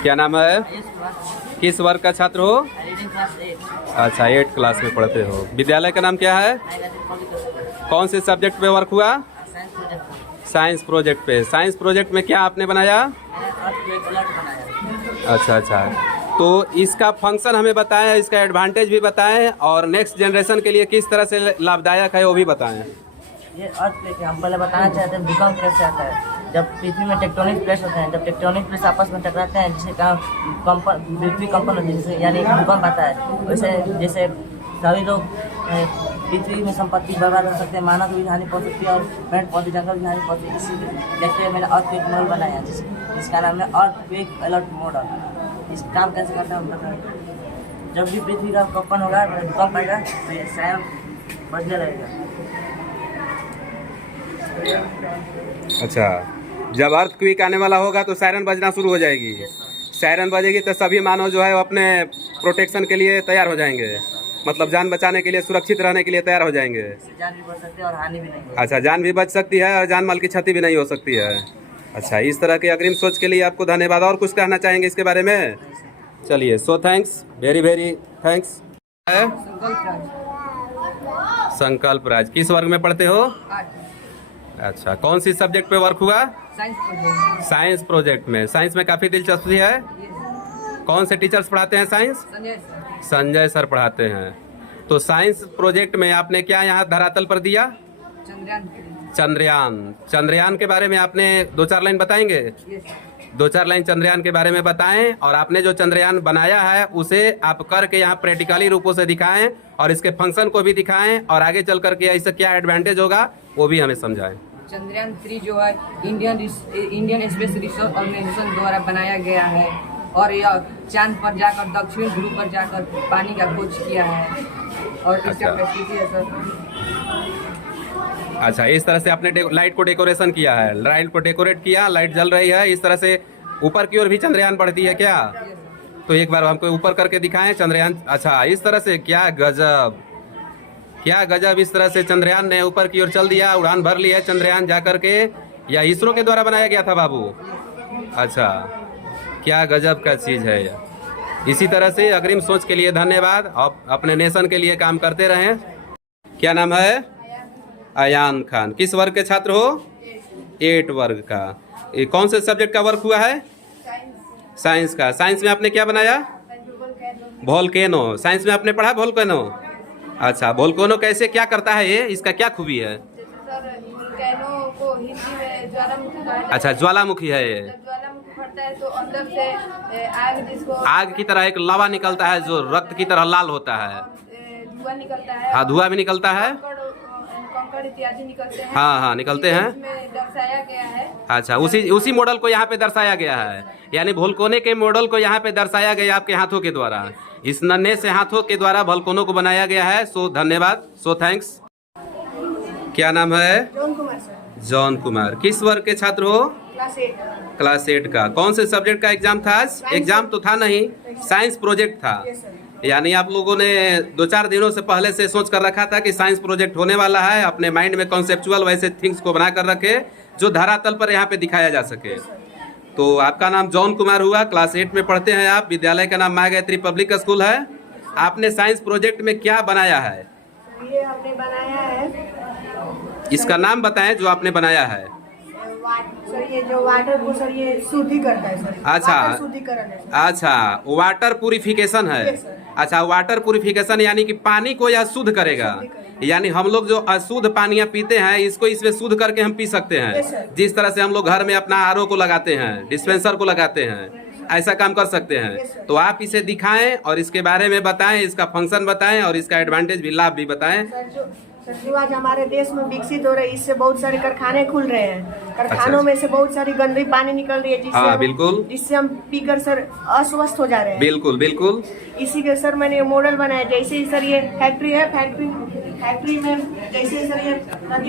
क्या नाम है? किस वर्ग का छात्र हो? अच्छा, 8 क्लास में पढ़ते हो। विद्यालय का नाम क्या है? कौन से सब्जेक्ट पे वर्क हुआ? साइंस प्रोजेक्ट पे। साइंस प्रोजेक्ट में क्या आपने बनाया? अच्छा अच्छा, तो इसका फंक्शन हमें बताएं, इसका एडवांटेज भी बताएं और नेक्स्ट जनरेशन के लिए किस तरह से लाभदायक है वो भी बताएं। ये अर्थ प्लेट हम पहले बताना चाहते हैं भूकंप कैसे आता है। जब पृथ्वी में टेक्टोनिक प्लेट्स होते हैं, जब टेक्टोनिक प्लेट्स आपस में टकराते हैं जिससे पृथ्वी कंपन होती है, जिससे यानी भूकंप आता है। वैसे जैसे सभी लोग पृथ्वी में संपत्ति बर्बाद हो सकते हैं, मानव की भी हानि पहुँच सकती है और पेड़ पौधे जंगल की हानि पहुँचती है। इसी देखते हुए मैंने अर्थक्वेक मॉडल बनाया जिसका नाम है अर्थक्वेक अलर्ट मॉडल। इस काम कैसे करता है हम बताएं। जब भी पृथ्वी का कंपन होगा, भूकंप आएगा तो ये सायरन बजने लगेगा। अच्छा, जब अर्थक्वेक आने वाला होगा तो सायरन बजना शुरू हो जाएगी। सायरन बजेगी तो सभी मानव जो है वो अपने प्रोटेक्शन के लिए तैयार हो जाएंगे, मतलब जान बचाने के लिए, सुरक्षित रहने के लिए तैयार हो जाएंगे। जान भी बच सकती है और हानि भी नहीं। अच्छा, जान भी बच सकती है और जान माल की क्षति भी नहीं हो सकती है। अच्छा, इस तरह के अग्रिम सोच के लिए आपको धन्यवाद। और कुछ कहना चाहेंगे इसके बारे में? चलिए, so thanks, very very thanks. संकल्प राज, किस वर्ग में पढ़ते हो? अच्छा, कौन सी सब्जेक्ट पे वर्क हुआ? साइंस प्रोजेक्ट में। साइंस में काफ़ी दिलचस्पी है। कौन से टीचर्स पढ़ाते हैं साइंस? संजय सर पढ़ाते हैं। तो साइंस प्रोजेक्ट में आपने क्या यहाँ धरातल पर दिया? चंद्रयान। चंद्रयान के बारे में आपने 2-4 लाइन बताएंगे? 2-4 लाइन चंद्रयान के बारे में बताएं और आपने जो चंद्रयान बनाया है उसे आप करके यहाँ प्रैक्टिकली रूपों से दिखाएं और इसके फंक्शन को भी दिखाएं और आगे चल करके इससे क्या एडवांटेज होगा वो भी हमें समझाएं। चंद्रयान 3 जो है इंडियन स्पेस रिसर्च ऑर्गेनाइजेशन द्वारा बनाया गया है और यह चांद पर जाकर दक्षिण ध्रुव पर जाकर पानी का खोज किया है और इसका फैसिलिटी है सर। अच्छा, इस तरह से आपने लाइट को डेकोरेशन किया है, लाइट को डेकोरेट किया, लाइट जल रही है। इस तरह से ऊपर की ओर भी चंद्रयान बढ़ती है क्या? तो एक बार हमको ऊपर करके दिखाएं चंद्रयान। अच्छा, इस तरह से, क्या गजब, क्या गजब। इस तरह से चंद्रयान ने ऊपर की ओर चल दिया, उड़ान भर ली है चंद्रयान जा करके या इसरो के द्वारा बनाया गया था बाबू? अच्छा, क्या गजब का चीज़ है यह। इसी तरह से अग्रिम सोच के लिए धन्यवाद। आप अपने नेशन के लिए काम करते रहें। क्या नाम है? अयान खान। किस वर्ग के छात्र हो? 8 वर्ग का। ये कौन से सब्जेक्ट का वर्क हुआ है? साइंस का। साइंस में आपने क्या बनाया? वोल्केनो। साइंस में आपने पढ़ा वोल्केनो? अच्छा, वोल्केनो कैसे क्या करता है ये, इसका क्या खूबी है? को हिंदी में ज्वालामुखी कहा जाता है। अच्छा, ज्वालामुखी है ये। जब ज्वालामुखी फटता है तो अंदर से आग, जिसको आग की तरह एक लावा निकलता है जो रक्त की तरह लाल होता है। धुआं निकलता है। हाँ, धुआं भी निकलता है। कंकड़ इत्यादि निकलते हैं। हाँ हाँ, निकलते हैं। इसमें दर्शाया गया है। अच्छा, उसी मॉडल को यहाँ पे दर्शाया गया है, यानी वोल्केनो के मॉडल को यहाँ पे दर्शाया गया आपके हाथों के द्वारा। इस नन्हे से हाथों के द्वारा वोल्केनो को बनाया गया है। सो धन्यवाद, सो थैंक्स। क्या नाम है? John Kumar sir. John Kumar. किस वर्ग के छात्र हो? क्लास 8 का। कौन से सब्जेक्ट का एग्जाम था आज? एग्जाम तो था नहीं, साइंस प्रोजेक्ट था। यानी आप लोगों ने 2-4 दिनों से पहले से सोच कर रखा था कि साइंस प्रोजेक्ट होने वाला है। अपने माइंड में कॉन्सेप्चुअल वैसे थिंग्स को बना कर रखे जो धरातल पर यहाँ पे दिखाया जा सके। तो आपका नाम जॉन कुमार हुआ, क्लास 8 में पढ़ते हैं आप। विद्यालय का नाम माँ गायत्री पब्लिक स्कूल है। आपने साइंस प्रोजेक्ट में क्या बनाया है? ये हमने बनाया है, इसका नाम बताएं जो आपने बनाया है। सर ये जो वाटर को सर ये शुद्धि करता है सर। अच्छा, वाटर शुद्धिकरण है। अच्छा, वाटर प्यूरिफिकेशन है। अच्छा, वाटर प्यूरिफिकेशन यानी कि पानी को यह शुद्ध करेगा। यानी हम लोग जो अशुद्ध पानियाँ पीते हैं इसको इसमें शुद्ध करके हम पी सकते हैं। जिस तरह से हम लोग घर में अपना आरओ को लगाते हैं, डिस्पेंसर को लगाते हैं, ऐसा काम कर सकते हैं। तो आप इसे दिखाएं और इसके बारे में बताएं, इसका फंक्शन बताएं और इसका एडवांटेज भी, लाभ भी बताएं। सर जो आज हमारे देश में विकसित हो रहे हैं, इससे बहुत सारे कारखाने खुल रहे हैं। कारखानों में से बहुत सारी गंदी पानी निकल रही है, हाँ, बिल्कुल, जिससे हम पीकर सर अस्वस्थ हो जा रहे हैं। बिल्कुल बिल्कुल। इसी के सर मैंने मॉडल बनाया। जैसे ही सर ये फैक्ट्री है, फैक्ट्री में जैसे सर ये,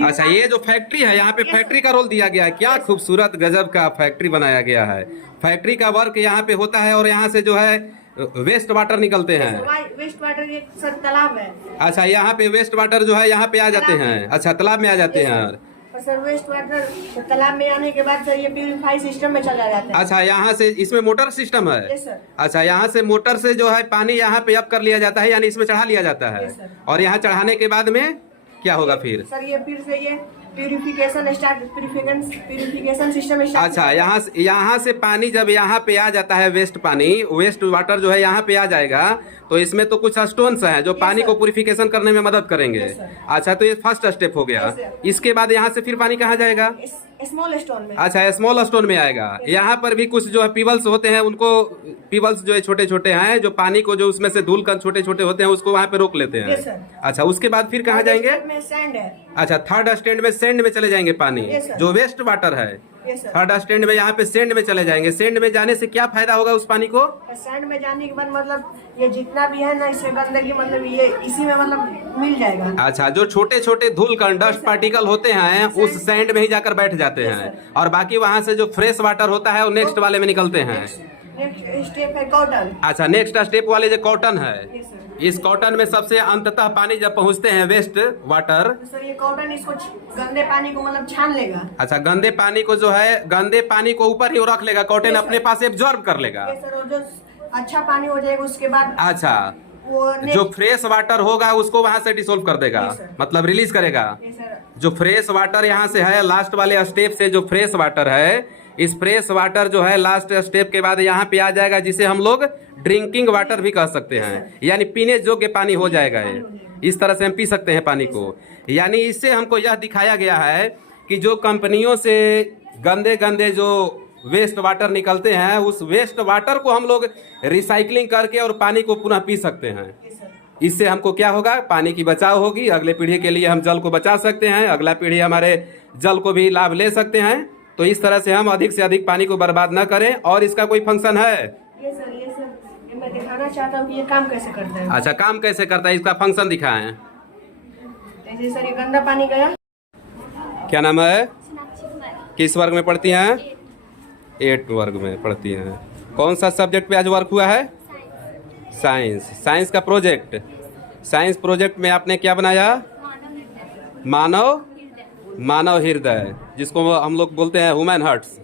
अच्छा, ये जो फैक्ट्री है यहाँ पे फैक्ट्री का रोल दिया गया है। क्या खूबसूरत गजब का फैक्ट्री बनाया गया है। फैक्ट्री का वर्क यहाँ पे होता है और यहाँ से जो है वेस्ट वाटर निकलते हैं। वेस्ट वाटर ये सर तालाब है। अच्छा, यहाँ पे वेस्ट वाटर जो है यहाँ पे आ जाते हैं। अच्छा, तालाब में आ जाते हैं। और सर वेस्ट वाटर तालाब में आने के बाद सर ये प्यूरिफाई सिस्टम में चला जाता है। अच्छा, यहाँ से इसमें मोटर सिस्टम है। Yes sir. अच्छा, यहाँ से मोटर से जो है पानी यहाँ पे अप कर लिया जाता है, यानी इसमें चढ़ा लिया जाता है। Yes sir. और यहाँ चढ़ाने के बाद में क्या होगा फिर? सर ये फिर से ये प्यूरिफिकेशन सिस्टम स्टार्ट। अच्छा, यहाँ से पानी जब यहाँ पे आ जाता है, वेस्ट वाटर जो है यहाँ पे आ जाएगा, तो इसमें तो कुछ स्टोन्स हैं जो पानी को प्यूरिफिकेशन करने में मदद करेंगे। अच्छा, तो ये फर्स्ट स्टेप हो गया। इसके बाद यहाँ से फिर पानी कहाँ जाएगा? स्मॉल स्टोन में। अच्छा, स्मॉल स्टोन में आएगा। यहाँ पर भी कुछ जो है पीबल्स होते हैं, उनको पीबल्स जो है छोटे छोटे हैं, जो पानी को जो उसमें से धूल कण छोटे छोटे होते हैं उसको वहाँ पे रोक लेते हैं। अच्छा, उसके बाद फिर कहाँ जाएंगे? सैंड है। अच्छा, थर्ड स्टैंड में सैंड में चले जाएंगे पानी, जो वेस्ट वाटर है। थर्ड स्टैंड में यहाँ पे सैंड में चले जाएंगे। सैंड में जाने से क्या फायदा होगा उस पानी को? सैंड में जाने के बाद मतलब ये जितना भी है ना, इससे गंदगी मतलब ये इसी में मतलब मिल जाएगा। अच्छा, जो छोटे छोटे धूल कण, डस्ट पार्टिकल होते हैं उस सैंड में ही जाकर बैठ जाते हैं, और बाकी वहाँ से जो फ्रेश वाटर होता है वो नेक्स्ट वाले में निकलते हैं। नेक्स्ट स्टेप है कॉटन। अच्छा, नेक्स्ट स्टेप वाले जो कॉटन है, इस कॉटन में सबसे अंततः पानी जब पहुंचते हैं वेस्ट वाटर, तो सर ये कॉटन इसको गंदे पानी को मतलब छान लेगा। अच्छा, गंदे पानी को जो है, गंदे पानी को ऊपर ही रख लेगा, कॉटन अपने पास एब्जॉर्ब कर लेगा। सर और जो अच्छा पानी हो जाएगा उसके बाद, अच्छा, वो जो फ्रेश वाटर होगा उसको वहां से डिसोल्व कर देगा, मतलब रिलीज करेगा। जो फ्रेश वाटर यहाँ से है, लास्ट वाले स्टेप से जो फ्रेश वाटर है, इस फ्रेश वाटर जो है लास्ट स्टेप के बाद यहाँ पे आ जाएगा, जिसे हम लोग ड्रिंकिंग वाटर भी कह सकते हैं, यानी पीने योग्य पानी हो जाएगा ये। इस तरह से हम पी सकते हैं पानी को। यानी इससे हमको यह दिखाया गया है कि जो कंपनियों से गंदे गंदे जो वेस्ट वाटर निकलते हैं, उस वेस्ट वाटर को हम लोग रिसाइकलिंग करके और पानी को पुनः पी सकते हैं। इससे हमको क्या होगा? पानी की बचाव होगी। अगले पीढ़ी के लिए हम जल को बचा सकते हैं, अगला पीढ़ी हमारे जल को भी लाभ ले सकते हैं। तो इस तरह से हम अधिक से अधिक पानी को बर्बाद न करें। और इसका कोई फंक्शन है? ये सर मैं दिखाना चाहता हूँ कि ये काम कैसे करता है। अच्छा, काम कैसे करता है, इसका फंक्शन दिखाएं। जैसे सर ये गंदा पानी गया। क्या नाम है? किस वर्ग में पढ़ती हैं? 8 वर्ग में पढ़ती हैं। कौन सा सब्जेक्ट पे आज वर्क हुआ है? साइंस। साइंस का प्रोजेक्ट। साइंस प्रोजेक्ट में आपने क्या बनाया? मानव मानव हृदय, जिसको हम लोग बोलते हैं ह्यूमन हार्ट्स।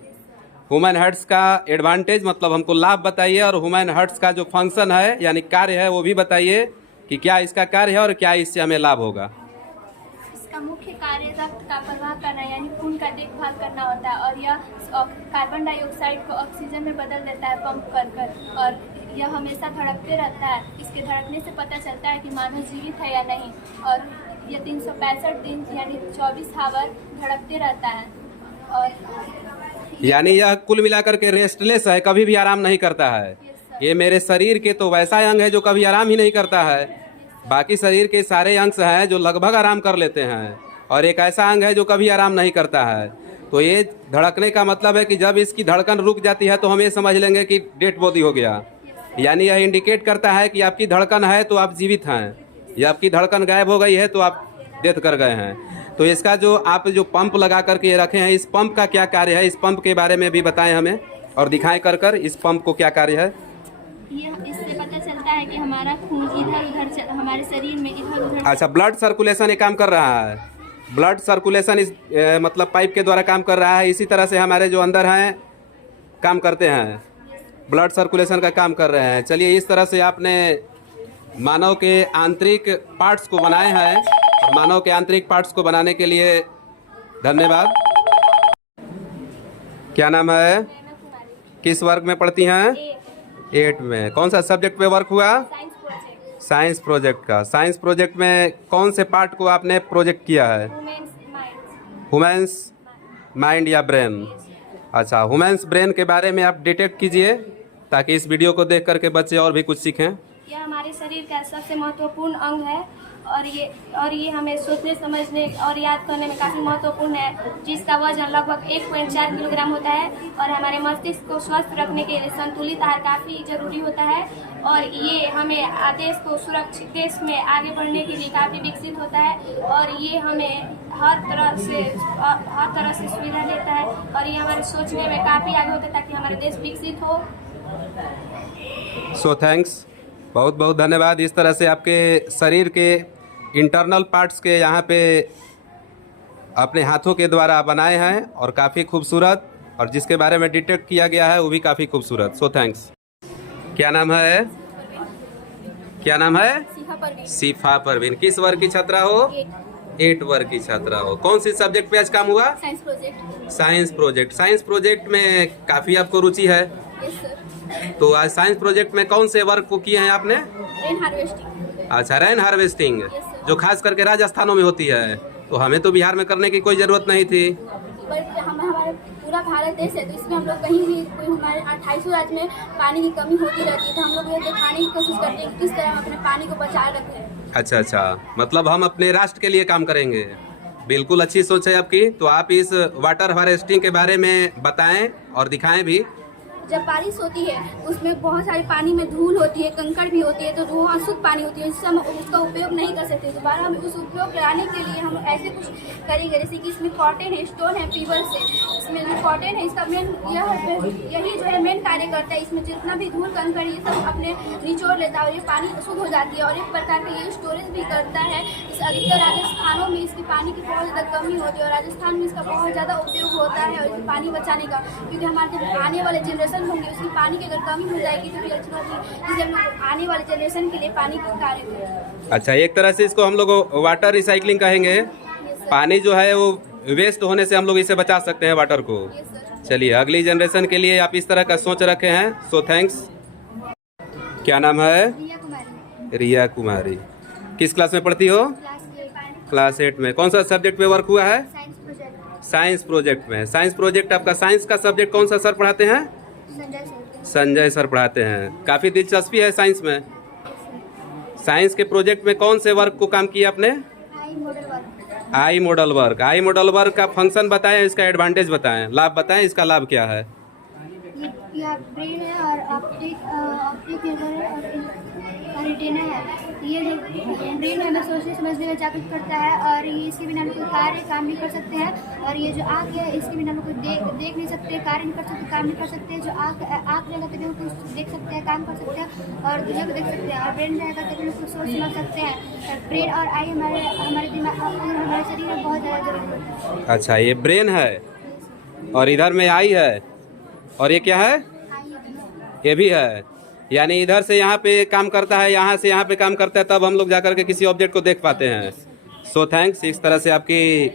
ह्यूमन हार्ट्स का एडवांटेज मतलब हमको लाभ बताइए, और ह्यूमन हार्ट्स का जो फंक्शन है यानी कार्य है वो भी बताइए कि क्या इसका कार्य है और क्या इससे हमें लाभ होगा। इसका मुख्य कार्य रक्त का प्रवाह करना यानी खून का देखभाल करना होता है, और यह कार्बन डाइऑक्साइड को ऑक्सीजन में बदल देता है पंप कर, और यह हमेशा धड़कते रहता है। इसके धड़कने से पता चलता है कि मानव जीवित है या नहीं, और यह 365 दिन यानी 24 आवर धड़कते रहता है। और यानी यह कुल मिलाकर के रेस्टलेस है, कभी भी आराम नहीं करता है। ये मेरे शरीर के तो वैसा अंग है जो कभी आराम ही नहीं करता है। बाकी शरीर के सारे अंग हैं जो लगभग आराम कर लेते हैं, और एक ऐसा अंग है जो कभी आराम नहीं करता है। तो ये धड़कने का मतलब है कि जब इसकी धड़कन रुक जाती है तो हम ये समझ लेंगे कि डेड बॉडी हो गया। यानी यह इंडिकेट करता है कि आपकी धड़कन है तो आप जीवित हैं, या आपकी धड़कन गायब हो गई है तो आप डेथ कर गए हैं। तो इसका जो आप जो पंप लगा करके ये रखे हैं, इस पंप का क्या कार्य है, इस पंप के बारे में भी बताएं हमें और दिखाएं कर इस पंप को क्या कार्य है। ये इससे पता चलता है कि हमारा खून इधर उधर हमारे शरीर में इधर उधर। अच्छा, ब्लड सर्कुलेशन ये काम कर रहा है। ब्लड सर्कुलेशन इस मतलब पाइप के द्वारा काम कर रहा है। इसी तरह से हमारे जो अंदर हैं काम करते हैं, ब्लड सर्कुलेशन का काम कर रहे हैं। चलिए, इस तरह से आपने मानव के आंतरिक पार्ट्स को बनाए हैं, और मानव के आंतरिक पार्ट्स को बनाने के लिए धन्यवाद। क्या नाम है, किस वर्ग में पढ़ती हैं? 8 में। कौन सा सब्जेक्ट पे वर्क हुआ? साइंस प्रोजेक्ट का। साइंस प्रोजेक्ट में कौन से पार्ट को आपने प्रोजेक्ट किया है? ह्यूमन्स माइंड या ब्रेन। अच्छा, ह्यूमन्स ब्रेन के बारे में आप डिटेक्ट कीजिए ताकि इस वीडियो को देख करके बच्चे और भी कुछ सीखें। यह हमारे शरीर का सबसे महत्वपूर्ण अंग है, और ये हमें सोचने समझने और याद करने में काफ़ी महत्वपूर्ण है, जिसका वजन लगभग 1.4 किलोग्राम होता है। और हमारे मस्तिष्क को स्वस्थ रखने के लिए संतुलित आहार काफ़ी जरूरी होता है, और ये हमें देश को सुरक्षित देश में आगे बढ़ने के लिए काफ़ी विकसित होता है, और ये हमें हर तरह से सुविधा देता है, और ये हमारे सोचने में काफ़ी आगे होता है ताकि हमारा देश विकसित हो। सो थैंक्स, बहुत बहुत धन्यवाद। इस तरह से आपके शरीर के इंटरनल पार्ट्स के यहाँ पे अपने हाथों के द्वारा बनाए हैं, और काफ़ी खूबसूरत, और जिसके बारे में डिटेक्ट किया गया है वो भी काफ़ी खूबसूरत। So thanks. क्या नाम है? क्या नाम है? सिफा परवीन। किस वर्ग की छात्रा हो? 8 वर्ग की छात्रा हो। कौन सी सब्जेक्ट पे आज काम हुआ? Science project. Science project. Science project में काफ़ी आपको रुचि है। Yes sir. तो आज साइंस प्रोजेक्ट में कौन से वर्क को किए हैं आपने? Rain harvesting. अच्छा, रेन हार्वेस्टिंग, Yes, sir. जो खास करके राजस्थानों में होती है। तो हमें तो बिहार में करने की कोई ज़रूरत नहीं थी। बट हमारा पूरा भारत देश है, तो इसमें हम लोग कहीं भी कोई हमारे 28 राज्य में पानी की कमी होती रहती है, तो हम लोग ये दिखाने की कोशिश करते हैं कि किस तरह हम अपने पानी को बचाए रखें। अच्छा अच्छा, मतलब हम अपने राष्ट्र के लिए काम करेंगे। बिल्कुल अच्छी सोच है आपकी। तो आप इस वाटर हार्वेस्टिंग के बारे में बताएं और दिखाएं भी। जब बारिश होती है उसमें बहुत सारी पानी में धूल होती है, कंकड़ भी होती है, तो वो अशुद्ध पानी होती है, जिससे हम उसका उपयोग नहीं कर सकते। दोबारा हम उस उपयोग कराने के लिए हम ऐसे कुछ करेंगे, जैसे कि इसमें कॉटन है, स्टोन है, पीवर से। इसमें जो कॉटन है इसका मेन यही जो है मेन कार्य करता है। इसमें जितना भी धूल कंकड़ ये सब अपने निचोड़ लेता है, और ये पानी शुद्ध हो जाती है, और एक प्रकार का ये स्टोरेज भी करता है। इस अधिकतर राजस्थानों में इसकी पानी की बहुत ज़्यादा कमी होती है, और राजस्थान में इसका बहुत ज़्यादा उपयोग होता है, और इस पानी बचाने का, क्योंकि हमारे जब आने वाले जनरेशन होंगे उसकी पानी की अगर कमी हो जाएगी तो फिर चुनौती, हम लोग आने वाले जनरेशन के लिए पानी की कार्य करें। अच्छा, एक तरह से इसको हम लोग वाटर रिसाइकलिंग कहेंगे। पानी जो है वो वेस्ट होने से हम लोग इसे बचा सकते हैं, वाटर को। चलिए, अगली जनरेशन के लिए आप इस तरह का सोच रखे हैं। So thanks. क्या नाम है? रिया कुमारी। रिया कुमारी। किस क्लास में पढ़ती हो? क्लास 8 में। कौन सा सब्जेक्ट पे वर्क हुआ है? Science project. साइंस प्रोजेक्ट में। साइंस प्रोजेक्ट आपका साइंस का सब्जेक्ट कौन सा सर पढ़ाते हैं? संजय सर पढ़ाते हैं। काफ़ी दिलचस्पी है साइंस में। साइंस के प्रोजेक्ट में कौन से वर्क को काम किया आपने? I model work. I model work का फंक्शन बताएं, इसका एडवांटेज बताएं, लाभ बताएं, इसका लाभ क्या है? ये ब्रेन है और ऑप्टिक निर्भर है, और और रिटेनर है। ये जो ब्रेन हमें सोचने समझने में जागरूक करता है और ये इसके बिना हम कोई कार्य काम नहीं कर सकते हैं। और ये जो आँख है इसके बिना हम कोई देख नहीं सकते, कार्य नहीं कर सकते, काम नहीं कर सकते। जो आँख रहेगा तभी हम कुछ देख सकते हैं, काम कर सकते हैं और दुनिया को देख सकते हैं। और ब्रेन रहेगा तभी हम कुछ सोच समझ सकते हैं। ब्रेन और आई हमारे दिमाग हमारे शरीर में बहुत ज़्यादा जरूरी है। अच्छा, ये ब्रेन है और इधर में आई है और ये क्या है? ये भी है। यानी इधर से यहाँ पे काम करता है, यहाँ से यहाँ पे काम करता है, तब हम लोग जाकर के किसी ऑब्जेक्ट को देख पाते हैं। सो थैंक्स, इस तरह से आपकी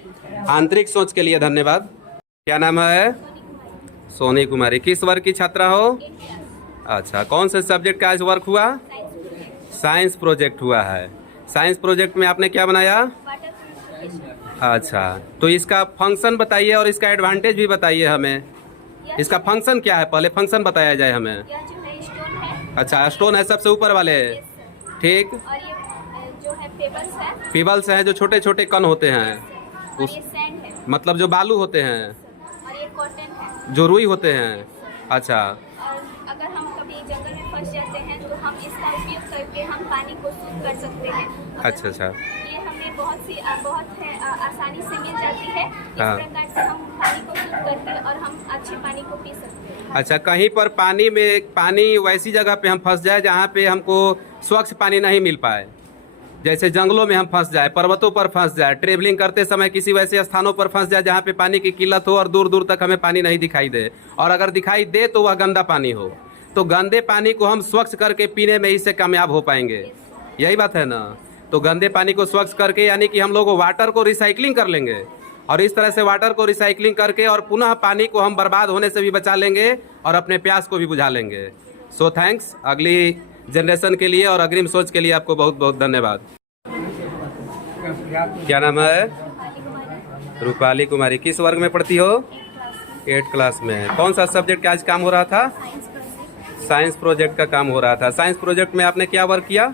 आंतरिक सोच के लिए धन्यवाद। क्या नाम है? सोनी कुमारी। किस वर्ग की छात्रा हो? अच्छा, कौन से सब्जेक्ट का आज वर्क हुआ? साइंस प्रोजेक्ट हुआ है। साइंस प्रोजेक्ट में आपने क्या बनाया? अच्छा, तो इसका फंक्शन बताइए और इसका एडवांटेज भी बताइए हमें। इसका फंक्शन क्या है, पहले फंक्शन बताया जाए हमें। यह जो है स्टोन है। अच्छा, स्टोन है सबसे ऊपर वाले, ठीक। और ये जो है पेबल्स है। पीबल्स हैं जो छोटे छोटे कण होते हैं, और ये सैंड है। मतलब जो बालू होते हैं, और ये कॉटन है। जो रुई होते हैं। अच्छा, और अगर हम कभी जंगल में फंस जाते हैं तो हम इसका उपयोग करके हम पानी को शुद्ध कर सकते हैं। अच्छा। ये हमें बहुत है आसानी से मिल जाती है। इस हाँ। प्रकार से हम पानी को शुद्ध करके और हम अच्छे पानी को पी सकते हैं। अच्छा, कहीं पर पानी वैसी जगह पे हम फंस जाए जहाँ पे हमको स्वच्छ पानी नहीं मिल पाए, जैसे जंगलों में हम फंस जाए, पर्वतों पर फंस जाए, ट्रेवलिंग करते समय किसी वैसे स्थानों पर फंस जाए जहाँ पे पानी की किल्लत हो और दूर दूर तक हमें पानी नहीं दिखाई दे, और अगर दिखाई दे तो वह गंदा पानी हो, तो गंदे पानी को हम स्वच्छ करके पीने में इससे कामयाब हो पाएंगे। यही बात है ना? तो गंदे पानी को स्वच्छ करके यानी कि हम लोग वाटर को रिसाइकलिंग कर लेंगे, और इस तरह से वाटर को रिसाइकलिंग करके और पुनः पानी को हम बर्बाद होने से भी बचा लेंगे और अपने प्यास को भी बुझा लेंगे। सो थैंक्स, अगली जनरेशन के लिए और अग्रिम सोच के लिए आपको बहुत बहुत धन्यवाद। क्या नाम है? रूपाली कुमारी। किस वर्ग में पढ़ती हो? 8th क्लास में। कौन सा सब्जेक्ट का आज काम हो रहा था? साइंस प्रोजेक्ट का काम हो रहा था। साइंस प्रोजेक्ट में आपने क्या वर्क किया?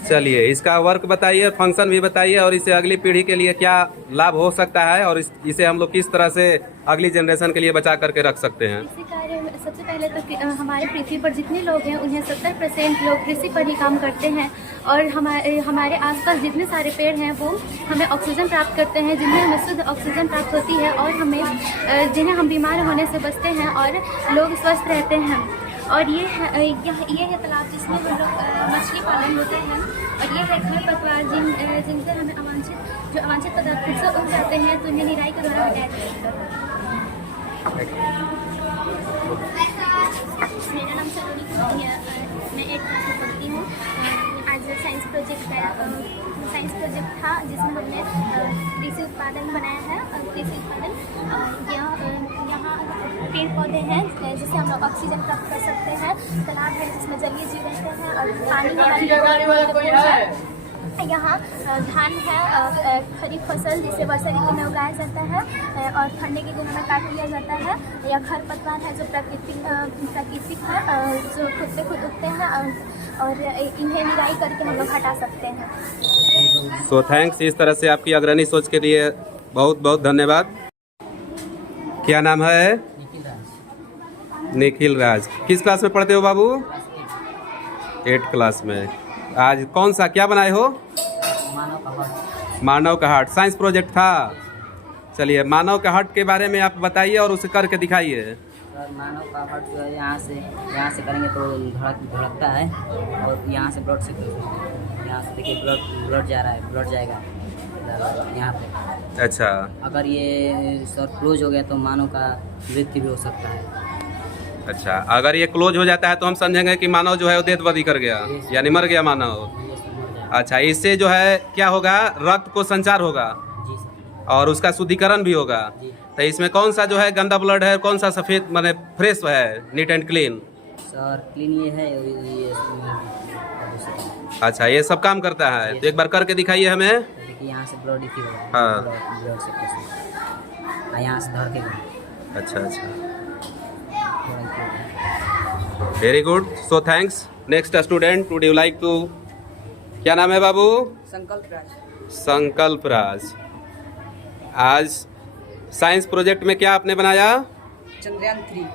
चलिए, इसका वर्क बताइए, फंक्शन भी बताइए, और इसे अगली पीढ़ी के लिए क्या लाभ हो सकता है, और इसे हम लोग किस तरह से अगली जनरेशन के लिए बचा करके रख सकते हैं। कृषि कार्य में सबसे पहले तो हमारे पृथ्वी पर जितने लोग हैं उन्हें 70% लोग कृषि पर ही काम करते हैं, और हमारे आसपास जितने सारे पेड़ हैं वो हमें ऑक्सीजन प्राप्त करते हैं, जिनमें हमें शुद्ध ऑक्सीजन प्राप्त होती है, और हमें जिन्हें हम बीमार होने से बचते हैं और लोग स्वस्थ रहते हैं। और ये है तालाब जिसमें हम लोग मछली पालन होते हैं, और ये है खरपतवार जिनसे हमें अवांछित पदार्थ खुद से उग जाते हैं, तो इन्हें निराई के द्वारा हटाया जाता है। मेरा नाम सलोनी कुमारी है, मैं 8th क्लास में पढ़ती हूँ। आज साइंस प्रोजेक्ट था जिसमें हमने कृषि उत्पादन बनाया है। कृषि उत्पादन यहाँ पेड़ पौधे हैं जिससे हम लोग ऑक्सीजन प्राप्त कर सकते हैं, तालाब है जिसमें जलीय जीव रहते हैं, और पानी यहाँ धान है, खरीफ फसल जिसे वर्षा ऋतु में उगाया जाता है, और ठंडे के दिनों में काट लिया जाता है। या खरपतवार है जो प्राकृतिक है, जो खुद पे खुद उगते हैं, और इन्हें निराई करके हम लोग हटा सकते हैं। सो थैंक्स, इस तरह से आपकी अग्रणी सोच के लिए बहुत बहुत धन्यवाद। क्या नाम है? निखिल राज। किस क्लास में पढ़ते हो बाबू? 8th क्लास में। आज कौन सा क्या बनाए हो? मानव का हार्ट। साइंस प्रोजेक्ट था। चलिए, मानव का हार्ट के बारे में आप बताइए और उसे करके दिखाइए। सर, मानव का हार्ट जो है यहाँ से करेंगे तो धड़कता है, और यहाँ से ब्लड से यहाँ से देखिए ब्लड जा रहा है, ब्लड जाएगा यहाँ पे। अच्छा, अगर ये सर क्लोज हो गया तो मानव का मृत्यु भी हो सकता है। अच्छा, अगर ये क्लोज हो जाता है तो हम समझेंगे कि मानव जो है वो देहत्यागी कर गया, यानी मर गया मानव। अच्छा, इससे जो है क्या होगा? रक्त को संचार होगा जी सर। और उसका शुद्धिकरण भी होगा। जी तो इसमें कौन सा जो है गंदा ब्लड है, कौन सा सफ़ेद माने फ्रेश है, neat and clean? Sir clean ये है, ये अच्छा, ये सब काम करता है। तो एक बार करके दिखाइए हमें। देखिए यहाँ से ब्लड दिखी होगा। हाँ। ब्लड से यहाँ से धड़ के अच्छा, very good. So thanks. Next student, would you like to? क्या नाम है बाबू? संकल्प राज। आज साइंस प्रोजेक्ट में क्या आपने बनाया? चंद्रयान 3।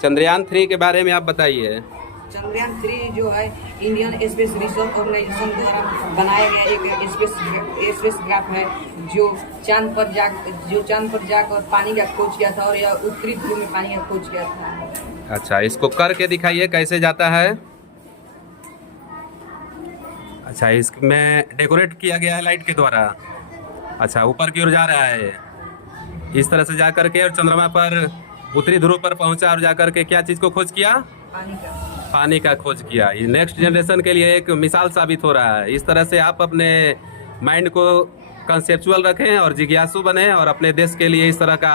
चंद्रयान 3 के बारे में आप बताइए। चंद्रयान 3 जो है इंडियन स्पेस रिसर्च ऑर्गेनाइजेशन द्वारा बनाया गया एक स्पेस क्राफ्ट है जो चांद पर जाकर पानी का खोज किया था और यह उत्तरी ध्रुव में पानी का खोज किया था। अच्छा, इसको करके दिखाइए कैसे जाता है। अच्छा, इसमें डेकोरेट किया गया है लाइट के द्वारा। अच्छा, ऊपर की ओर जा रहा है इस तरह से जा करके और चंद्रमा पर उत्तरी ध्रुव पर पहुंचा और जा करके क्या चीज़ को खोज किया? पानी का खोज किया। ये नेक्स्ट जनरेशन के लिए एक मिसाल साबित हो रहा है। इस तरह से आप अपने माइंड को कंसेप्चुअल रखें और जिज्ञासु बने और अपने देश के लिए इस तरह का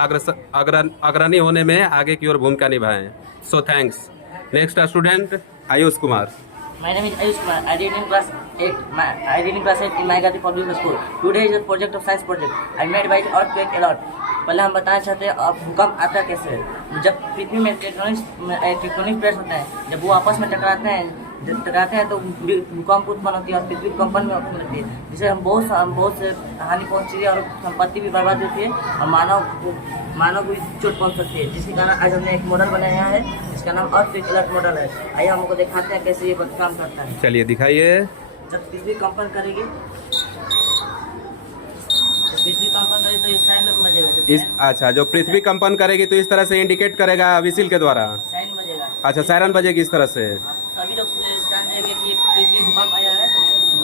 अग्रणी होने में आगे की ओर भूमिका निभाएं। सो thanks. Next student Ayush Kumar. My name is Ayush Kumar. I read in class 8. I read in class 8 in Maigati Public School. Today is a project of science project. I made by earthquake alert. पहले हम बताना चाहते हैं अब भूकंप आता कैसे है। जब पृथ्वी में टेक्टोनिक प्लेट्स होते हैं, जब वो आपस में टकराते हैं तो भूकंप उत्पन्न होती है और पृथ्वी कंपन में उत्पन्न होती है, जिससे हम बहुत से हानि पहुंचती है और संपत्ति भी बर्बाद होती है और मानव को चोट पहुंच सकती है। जिसके कारण आज हमने एक मॉडल बनाया है जिसका नाम अर्थक्वेक अलर्ट मॉडल है। आइए हमको दिखाते हैं कैसे ये काम करता है। चलिए दिखाइए। जब पृथ्वी कंपन करेगी तो इस साइन बजेगा। अच्छा, जो पृथ्वी कंपन करेगी तो इस तरह से इंडिकेट करेगा विसिल के द्वारा। साइन बजेगा। अच्छा, सायरन बजेगी इस तरह से। सभी लोग जान जाएंगे कि पृथ्वी भूकंप आया है,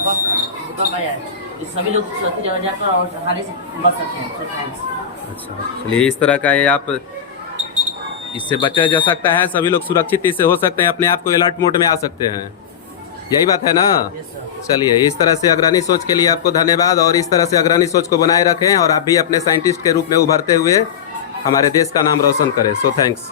भूकंप आया है। इस सभी लोग सुरक्षित जगह जाकर और हानि से बच सकते हैं। अच्छा, चलिए इस तरह का ये आप इससे बचा जा सकता है। सभी लोग सुरक्षित इससे हो सकते हैं, अपने आप को अलर्ट मोड में आ सकते हैं। यही बात है ना? चलिए, इस तरह से अग्रणी सोच के लिए आपको धन्यवाद और इस तरह से अग्रणी सोच को बनाए रखें और आप भी अपने साइंटिस्ट के रूप में उभरते हुए हमारे देश का नाम रोशन करें। So thanks.